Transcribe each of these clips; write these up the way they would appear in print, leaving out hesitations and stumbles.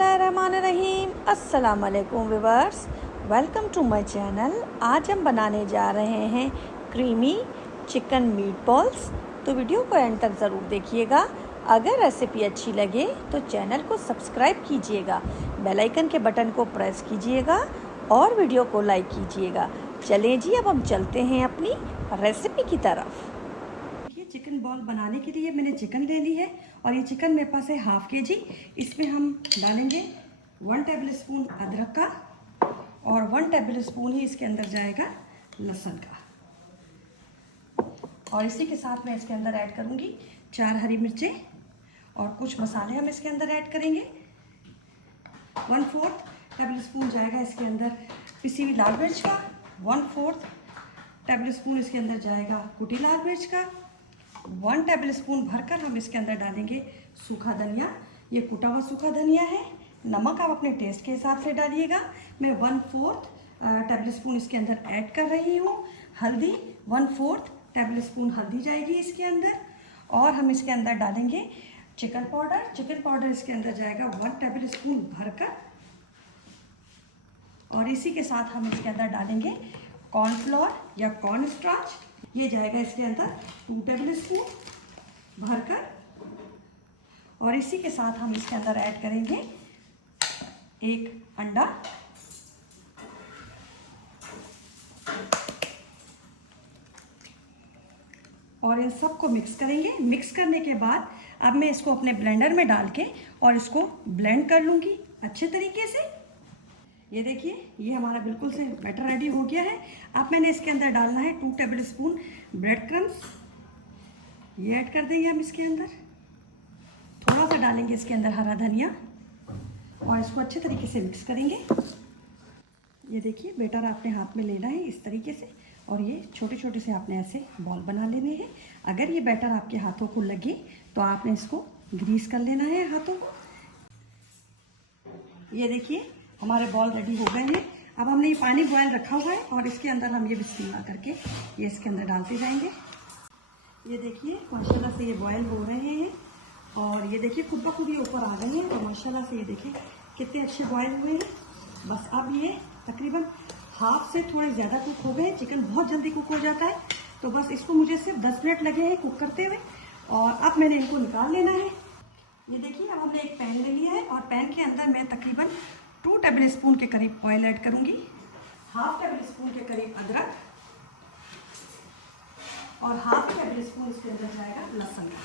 बिस्मिल्लाहिर्रहमानिर्रहीम। अस्सलाम वालेकुम viewers, welcome to my channel. आज हम बनाने जा रहे हैं क्रीमी चिकन मीट बॉल्स। तो वीडियो को एंड तक ज़रूर देखिएगा। अगर रेसिपी अच्छी लगे तो चैनल को सब्सक्राइब कीजिएगा, बेल आइकन के बटन को प्रेस कीजिएगा और वीडियो को लाइक कीजिएगा। चलें जी, अब हम चलते हैं अपनी रेसिपी की तरफ। चिकन बॉल बनाने के लिए मैंने चिकन ले ली है और ये चिकन मेरे पास है हाफ के जी। इसमें हम डालेंगे 1 टेबल स्पून अदरक का और 1 टेबल स्पून ही इसके अंदर जाएगा लहसुन का। और इसी के साथ मैं इसके अंदर ऐड करूँगी 4 हरी मिर्चें और कुछ मसाले हम इसके अंदर ऐड करेंगे। 1/4 टेबल स्पून जाएगा इसके अंदर पिसी हुई लाल मिर्च का। 1/4 टेबल स्पून इसके अंदर जाएगा कुटी लाल मिर्च का। 1 टेबल स्पून भरकर हम इसके अंदर डालेंगे सूखा धनिया। ये कुटा हुआ सूखा धनिया है। नमक आप अपने टेस्ट के हिसाब से डालिएगा। मैं 1/4 टेबल स्पून इसके अंदर ऐड कर रही हूँ। हल्दी 1/4 टेबल स्पून हल्दी जाएगी इसके अंदर। और हम इसके अंदर डालेंगे चिकन पाउडर। चिकन पाउडर इसके अंदर जाएगा 1 टेबल स्पून भरकर। और इसी के साथ हम इसके अंदर डालेंगे कॉर्नफ्लोर या कॉर्न स्टार्च। ये जाएगा इसके अंदर 2 टेबल स्पून भरकर। और इसी के साथ हम इसके अंदर ऐड करेंगे 1 अंडा। और इन सबको मिक्स करेंगे। मिक्स करने के बाद अब मैं इसको अपने ब्लेंडर में डाल के और इसको ब्लेंड कर लूँगी अच्छे तरीके से। ये देखिए, ये हमारा बिल्कुल से बैटर रेडी हो गया है। अब मैंने इसके अंदर डालना है 2 टेबल स्पून ब्रेड क्रम्स। ये ऐड कर देंगे हम इसके अंदर। थोड़ा सा डालेंगे इसके अंदर हरा धनिया और इसको अच्छे तरीके से मिक्स करेंगे। ये देखिए, बैटर आपने हाथ में लेना है इस तरीके से और ये छोटे छोटे से आपने ऐसे बॉल बना लेने हैं। अगर ये बैटर आपके हाथों को लगे तो आपने इसको ग्रीस कर लेना है हाथों को। ये देखिए, हमारे बॉल रेडी हो गए हैं। अब हमने ये पानी बॉयल रखा हुआ है और इसके अंदर हम ये बिस्मिल्लाह करके ये इसके अंदर डालते जाएंगे। ये देखिए, माशाल्लाह से ये बॉयल हो रहे हैं और ये देखिए खुद ब खुद ये ऊपर आ गए हैं। और माशाल्लाह से ये देखिए कितने अच्छे बॉयल हुए हैं। बस अब ये तकरीबन हाफ से थोड़े ज़्यादा कुक हो गए हैं। चिकन बहुत जल्दी कुक हो जाता है, तो बस इसको मुझे सिर्फ 10 मिनट लगे हैं कुक करते हुए। और अब मैंने इनको निकाल लेना है। ये देखिए, अब हमने एक पैन ले लिया है और पैन के अंदर मैं तकरीबन 2 टेबल स्पून के करीब ऑयल ऐड करूंगी। 1/2 टेबल स्पून के करीब अदरक और 1/2 टेबल स्पून इसके अंदर जाएगा लहसुन का।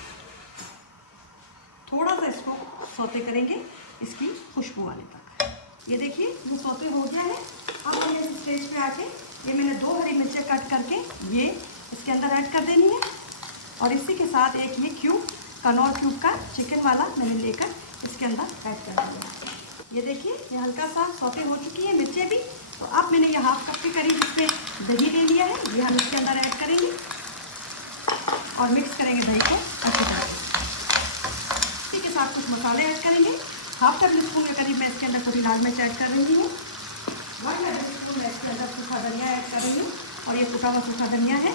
थोड़ा सा इसको सौते करेंगे इसकी खुशबू आने तक। ये देखिए, ये सौते हो गया है। अब हमें इस स्टेज पे आके ये मैंने 2 हरी मिर्चें कट करके ये इसके अंदर ऐड कर देनी है। और इसी के साथ एक ये क्यूब कनौर क्यूब का चिकन वाला मैंने लेकर इसके अंदर ऐड कर दिया। ये देखिए, ये हल्का सा सौते हो चुकी है मिर्चें भी। तो अब मैंने ये 1/2 कप के करीब इसमें दही ले लिया है। ये हम इसके अंदर ऐड करेंगे और मिक्स करेंगे दही को अच्छी तरह। इसी के साथ कुछ मसाले ऐड करेंगे। 1/2 टेबल स्पून के करीब मैं इसके अंदर कुटी लाल मिर्च ऐड कर रही हूँ। 1 टेबल स्पून मैं इसके अंदर सूखा धनिया ऐड कर रही हूँ और ये कुटा हुआ सूखा धनिया है।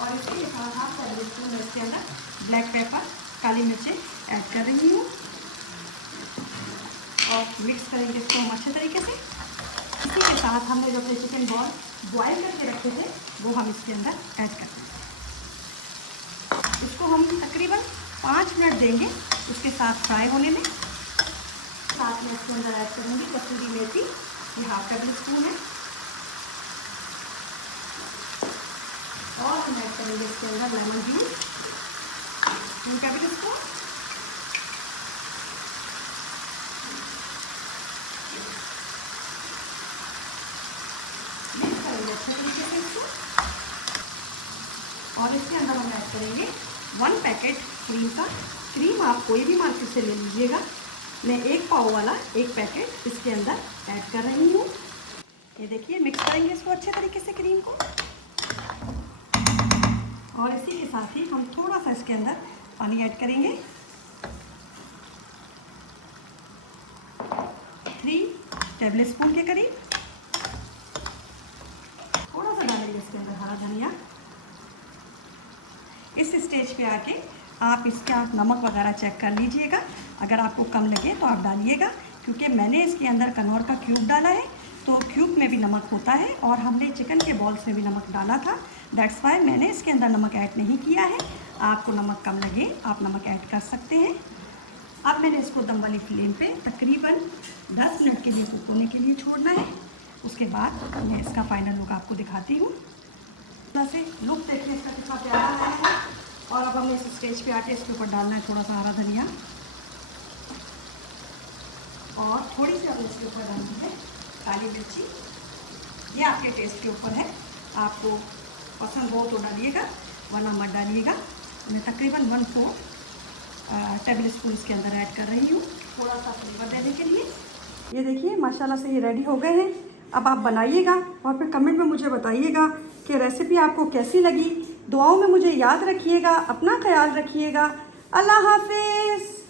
और इसके साथ 1/2 टेबल स्पून मैं इसके अंदर ब्लैक पेपर काली मिर्चें ऐड कर रही हूँ और मिक्स करेंगे इसको हम अच्छे तरीके से। इसी के साथ हमने जो अपने चिकन बॉल बॉयल करके रखे थे वो हम इसके अंदर ऐड कर देंगे। इसको हम तकरीबन 5 मिनट देंगे उसके साथ फ्राई होने में। साथ में इसके अंदर ऐड करूँगी कसूरी मेथी। ये 1/2 टेबल स्पून है। और हम ऐड करेंगे इसके अंदर लेमन जूस 2 टेबल स्पून। अच्छे तरीके से इसको। और इसके अंदर हम ऐड करेंगे 1 पैकेट क्रीम का। क्रीम आप कोई भी मार्केट से ले लीजिएगा। मैं 1 पाव वाला 1 पैकेट इसके अंदर ऐड कर रही हूँ। ये देखिए, मिक्स करेंगे इसको अच्छे तरीके से क्रीम को। और इसी के साथ ही हम थोड़ा सा इसके अंदर पानी ऐड करेंगे। 3 टेबल स्पून के करीब। इसके अंदर हरा धनिया। इस स्टेज पे आके आप इसका नमक वगैरह चेक कर लीजिएगा। अगर आपको कम लगे तो आप डालिएगा। क्योंकि मैंने इसके अंदर कनौर का क्यूब डाला है, तो क्यूब में भी नमक होता है और हमने चिकन के बॉल्स में भी नमक डाला था। दैट्स वाई मैंने इसके अंदर नमक ऐड नहीं किया है। आपको नमक कम लगे आप नमक ऐड कर सकते हैं। अब मैंने इसको दम वाली फ्लेम पे तकरीबन 10 मिनट के लिए कुक होने के लिए छोड़ना है। उसके बाद मैं इसका फाइनल लुक आपको दिखाती हूँ। वैसे लुक देखिए इसका कितना प्यारा आया है। और अब हमें इस स्टेज पे आके इसके ऊपर डालना है थोड़ा सा हरा धनिया और थोड़ी सी हमने इसके ऊपर डालनी है काली मिर्ची। ये आपके टेस्ट के ऊपर है, आपको पसंद हो तो डालिएगा वरना मत डालिएगा। मैं तकरीबन 1/4 टेबल स्पून इसके अंदर ऐड कर रही हूँ थोड़ा सा फ्लेवर देने के लिए। ये देखिए माशाल्लाह से ये रेडी हो गए हैं। अब आप बनाइएगा और फिर कमेंट में मुझे बताइएगा कि रेसिपी आपको कैसी लगी। दुआओं में मुझे याद रखिएगा, अपना ख्याल रखिएगा। अल्लाह हाफिज़।